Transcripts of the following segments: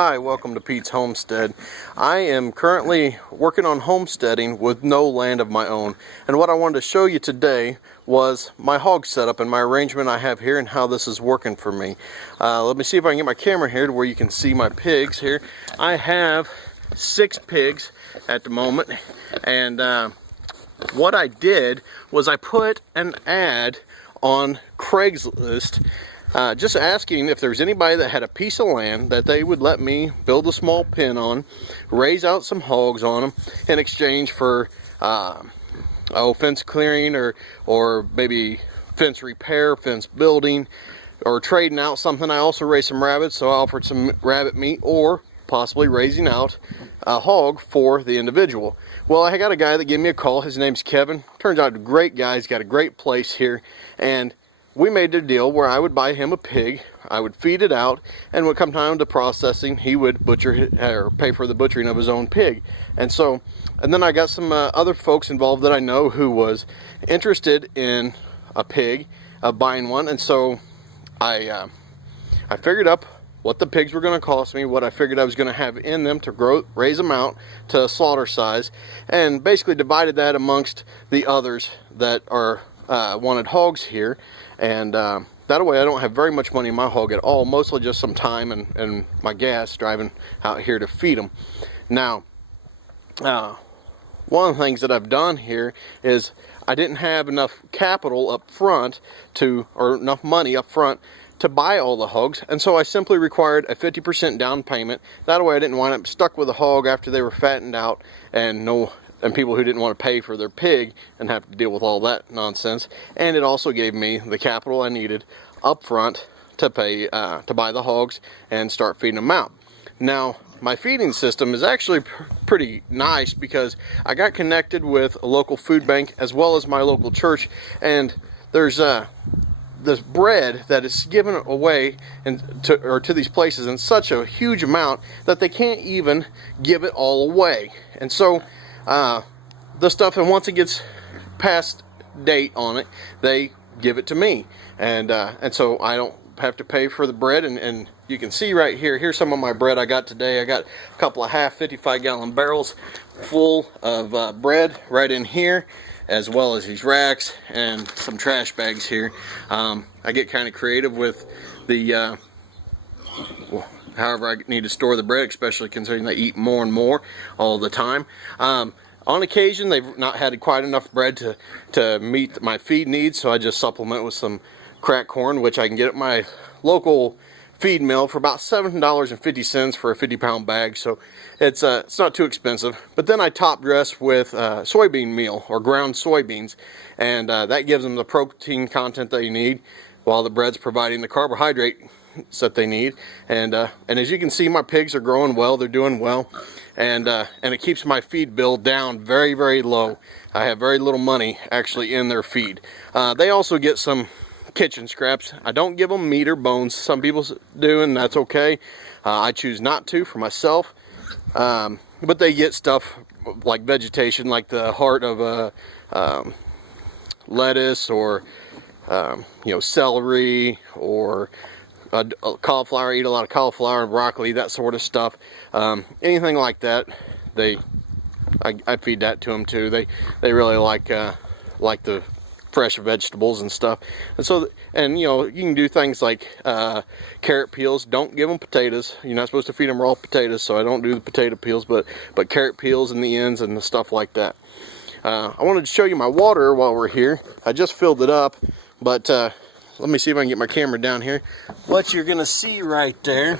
Hi, welcome to Pete's Homestead. I am currently working on homesteading with no land of my own. And what I wanted to show you today was my hog setup and my arrangement I have here and how this is working for me. Let me see if I can get my camera here to where you can see my pigs here. I have 6 pigs at the moment. And what I did was I put an ad on Craigslist just asking if there's anybody that had a piece of land that they would let me build a small pen on, raise out some hogs on them in exchange for fence clearing or maybe fence repair, fence building, or trading out something. I also raised some rabbits, so I offered some rabbit meat or possibly raising out a hog for the individual. Well, I got a guy that gave me a call. His name's Kevin. Turns out a great guy. He's got a great place here, and we made a deal where I would buy him a pig, I would feed it out, and when it come time to processing, he would butcher or pay for the butchering of his own pig. And then I got some other folks involved that I know who was interested in a pig, buying one, and so I figured up what the pigs were going to cost me, what I figured I was going to have in them to raise them out to slaughter size, and basically divided that amongst the others that are wanted hogs here. And that way I don't have very much money in my hog at all, mostly just some time and my gas driving out here to feed them. Now, one of the things that I've done here is I didn't have enough capital up front or enough money up front to buy all the hogs, and so I simply required a 50% down payment. That way I didn't wind up stuck with a hog after they were fattened out and people who didn't want to pay for their pig and have to deal with all that nonsense. And it also gave me the capital I needed up front to pay to buy the hogs and start feeding them out. Now, my feeding system is actually pretty nice because I got connected with a local food bank as well as my local church, and there's this bread that is given away to these places in such a huge amount that they can't even give it all away. And so the stuff, and once it gets past date on it, they give it to me, and so I don't have to pay for the bread. And you can see right here, here's some of my bread I got today. I got a couple of half 55-gallon barrels full of bread right in here, as well as these racks and some trash bags here. I get kind of creative with the however I need to store the bread, especially considering they eat more and more all the time. On occasion, they've not had quite enough bread to meet my feed needs, so I just supplement with some cracked corn, which I can get at my local feed mill for about $7.50 for a 50-pound bag, so it's not too expensive. But then I top dress with soybean meal or ground soybeans, and that gives them the protein content they need, while the bread's providing the carbohydrate that they need. And as you can see, my pigs are growing well, they're doing well, and it keeps my feed bill down very, very low. I have very little money actually in their feed. They also get some kitchen scraps. I don't give them meat or bones. Some people do, and that's okay. I choose not to for myself. But they get stuff like vegetation, like the heart of a lettuce, or celery, or cauliflower. I eat a lot of cauliflower and broccoli, that sort of stuff. Anything like that, I feed that to them too. They really like the fresh vegetables and stuff. And so, you can do things like carrot peels. Don't give them potatoes. You're not supposed to feed them raw potatoes, so I don't do the potato peels, but carrot peels in the ends and the stuff like that. I wanted to show you my water while we're here. I just filled it up, but let me see if I can get my camera down here. What you're gonna see right there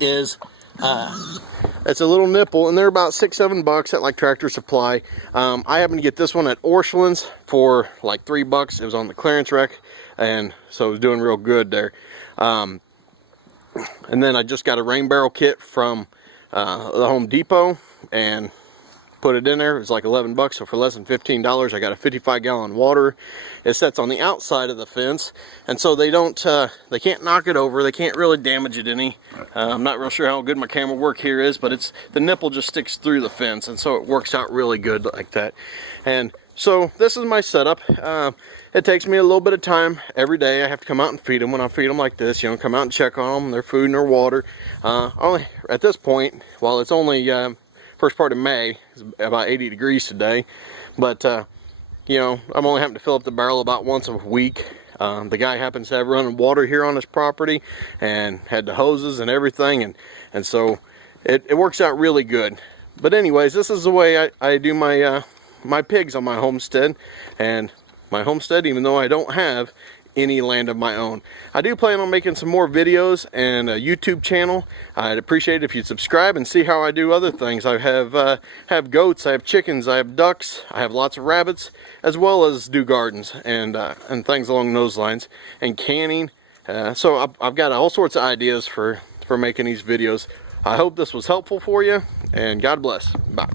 is it's a little nipple, and they're about $6-7 at like Tractor Supply. I happened to get this one at Orscheln's for like $3. It was on the clearance rack, and so it was doing real good there. And then I just got a rain barrel kit from the Home Depot and put it in there. It was like $11, so for less than $15 I got a 55-gallon water. It sets on the outside of the fence, and so they can't knock it over, they can't really damage it any. I'm not real sure how good my camera work here is, but the nipple just sticks through the fence, and so it works out really good like that. And So this is my setup. It takes me a little bit of time every day. I have to come out and feed them. When I feed them like this, you know, come out and check on them, their food and their water. Only at this point, while it's only first part of May, it's about 80 degrees today, but you know, I'm only having to fill up the barrel about once a week. The guy happens to have running water here on his property and had the hoses and everything, and so it works out really good. But anyways, this is the way I do my my pigs on my homestead. And my homestead, even though I don't have any land of my own, I do plan on making some more videos and a YouTube channel. I'd appreciate it if you'd subscribe and see how I do other things. I have goats, I have chickens, I have ducks, I have lots of rabbits, as well as do gardens and things along those lines, and canning. So I've got all sorts of ideas for making these videos. I hope this was helpful for you, and God bless. Bye.